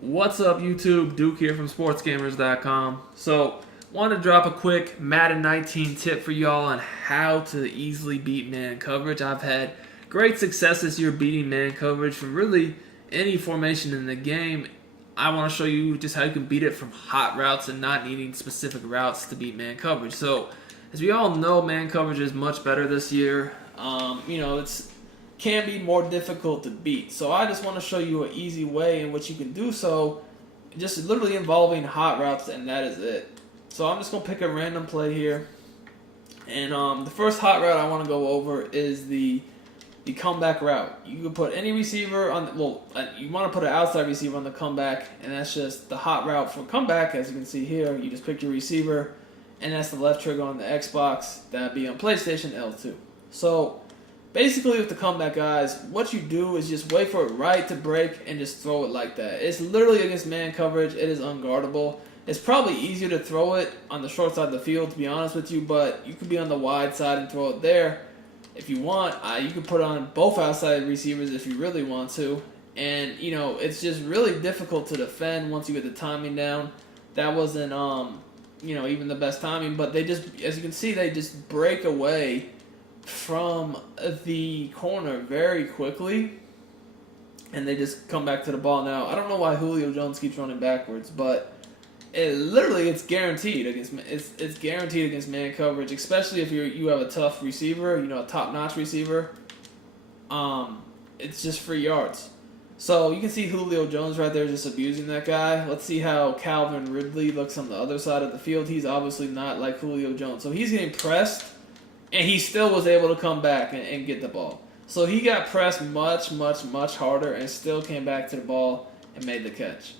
What's up, YouTube? Duke here from Sportsgamerz.com. So, want to drop a quick Madden 19 tip for y'all on how to easily beat man coverage. I've had great success this year beating man coverage from really any formation in the game. I want to show you just how you can beat it from hot routes and not needing specific routes to beat man coverage. So, as we all know, man coverage is much better this year. It's can be more difficult to beat. So I just want to show you an easy way in which you can do so, just literally involving hot routes, and that is it. So I'm just going to pick a random play here. And the first hot route I want to go over is the comeback route. You can put any receiver on, you want to put an outside receiver on the comeback, and that's just the hot route for comeback. As you can see here, you just pick your receiver, and that's the left trigger on the Xbox. That'd be on PlayStation L2. So basically, with the comeback, guys, what you do is just wait for it right to break and just throw it like that. It's literally against man coverage. It is unguardable. It's probably easier to throw it on the short side of the field, to be honest with you, but you could be on the wide side and throw it there if you want. You can put on both outside receivers if you really want to. And, it's just really difficult to defend once you get the timing down. That wasn't, even the best timing, but they just, as you can see, they just break away from the corner very quickly, and they just come back to the ball. Now, I don't know why Julio Jones keeps running backwards, but it's guaranteed against it's guaranteed against man coverage, especially if you have a tough receiver, a top-notch receiver. It's just free yards. So you can see Julio Jones right there just abusing that guy. Let's see how Calvin Ridley looks on the other side of the field. He's obviously not like Julio Jones, so he's getting pressed, and he still was able to come back and get the ball. So he got pressed much, much, much harder and still came back to the ball and made the catch.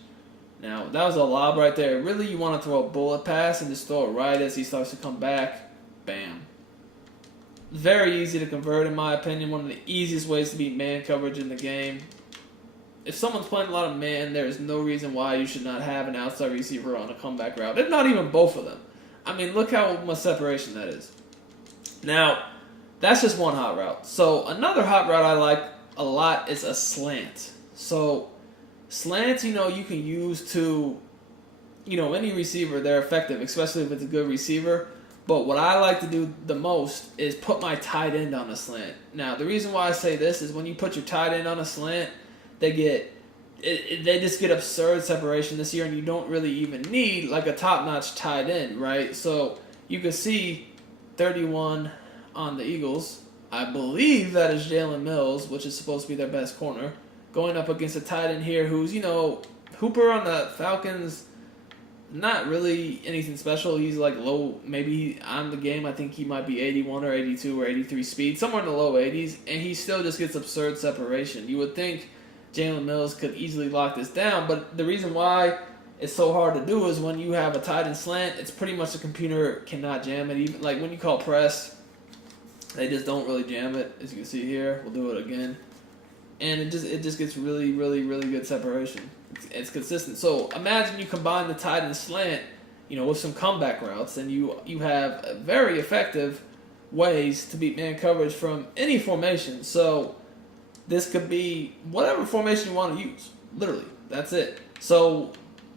Now, that was a lob right there. Really, you want to throw a bullet pass and just throw it right as he starts to come back. Bam. Very easy to convert, in my opinion. One of the easiest ways to beat man coverage in the game. If someone's playing a lot of man, there is no reason why you should not have an outside receiver on a comeback route. If not even both of them. I mean, look how much separation that is. Now, that's just one hot route. So another hot route I like a lot is a slant. So slants, you can use to, any receiver, they're effective, especially if it's a good receiver. But what I like to do the most is put my tight end on a slant. Now, the reason why I say this is when you put your tight end on a slant, they just get absurd separation this year, and you don't really even need like a top-notch tight end, right? So you can see 31 on the Eagles. I believe that is Jalen Mills, which is supposed to be their best corner, going up against a tight end here who's, Hooper on the Falcons, not really anything special. He's like low, maybe on the game, I think he might be 81 or 82 or 83 speed, somewhere in the low 80s, and he still just gets absurd separation. You would think Jalen Mills could easily lock this down, but the reason why it's so hard to do is when you have a tight end slant, it's pretty much the computer cannot jam it. Even like when you call press, they just don't really jam it. As you can see here, we'll do it again, and it just gets really, really, really good separation. It's consistent. So imagine you combine the tight end slant, with some comeback routes, and you have very effective ways to beat man coverage from any formation. So this could be whatever formation you want to use. Literally, that's it. So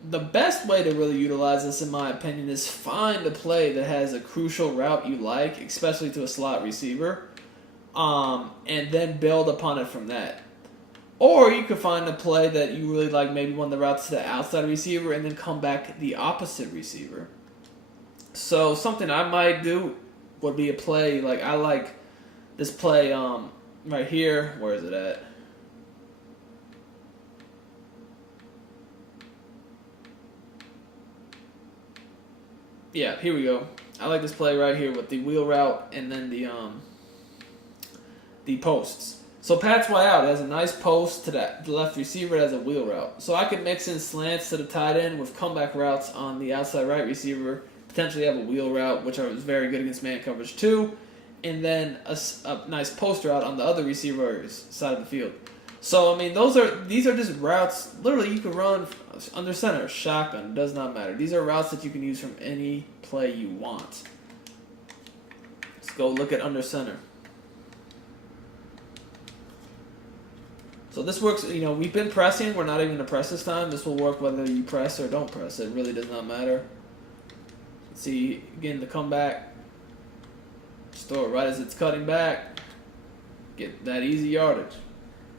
the best way to really utilize this, in my opinion, is find a play that has a crucial route you like, especially to a slot receiver, and then build upon it from that. Or you could find a play that you really like, maybe one of the routes to the outside receiver, and then come back the opposite receiver. So something I might do would be a play, like I like this play right here. Where is it at? Yeah, here we go. I like this play right here with the wheel route and then the posts. So Pat's way out has a nice post to the left receiver. It has a wheel route. So I could mix in slants to the tight end with comeback routes on the outside right receiver. Potentially have a wheel route, which is very good against man coverage too. And then a nice post route on the other receiver's side of the field. So, I mean, these are just routes. Literally, you can run under center, shotgun, does not matter. These are routes that you can use from any play you want. Let's go look at under center. So this works, you know, we've been pressing. We're not even going to press this time. This will work whether you press or don't press. It really does not matter. See, again, the comeback. Store it right as it's cutting back. Get that easy yardage.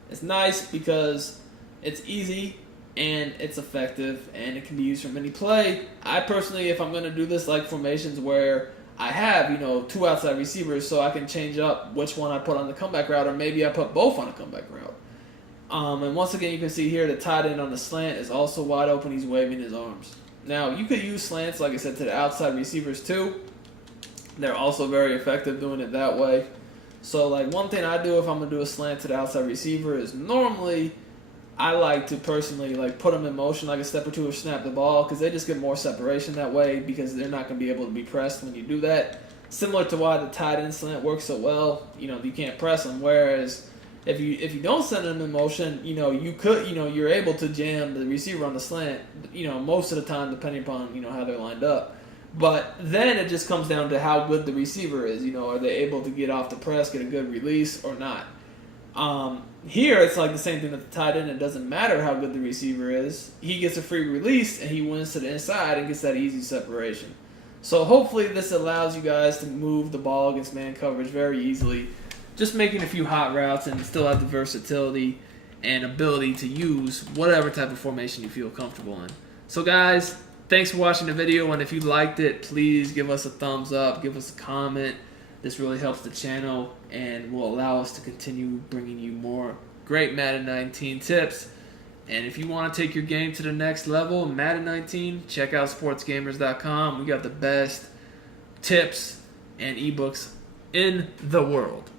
It's nice because it's easy and it's effective and it can be used from any play. I personally, if I'm going to do this, like formations where I have, you know, 2 outside receivers, so I can change up which one I put on the comeback route, or maybe I put both on a comeback route. And once again, you can see here the tight end on the slant is also wide open. He's waving his arms. Now, you could use slants, like I said, to the outside receivers too. They're also very effective doing it that way. So, like, one thing I do if I'm going to do a slant to the outside receiver is normally I like to personally, like, put them in motion like a step or two or snap the ball, because they just get more separation that way because they're not going to be able to be pressed when you do that. Similar to why the tight end slant works so well. You know, you can't press them, whereas if you don't send them in motion, you know, you're able to jam the receiver on the slant, you know, most of the time, depending upon, you know, how they're lined up. But then it just comes down to how good the receiver is. You know, are they able to get off the press, get a good release, or not? Here, it's like the same thing with the tight end. It doesn't matter how good the receiver is. He gets a free release, and he wins to the inside and gets that easy separation. So hopefully this allows you guys to move the ball against man coverage very easily, just making a few hot routes and still have the versatility and ability to use whatever type of formation you feel comfortable in. So guys, thanks for watching the video, and if you liked it, please give us a thumbs up, give us a comment. This really helps the channel and will allow us to continue bringing you more great Madden 19 tips. And if you want to take your game to the next level, Madden 19, check out Sportsgamerz.com. We got the best tips and ebooks in the world.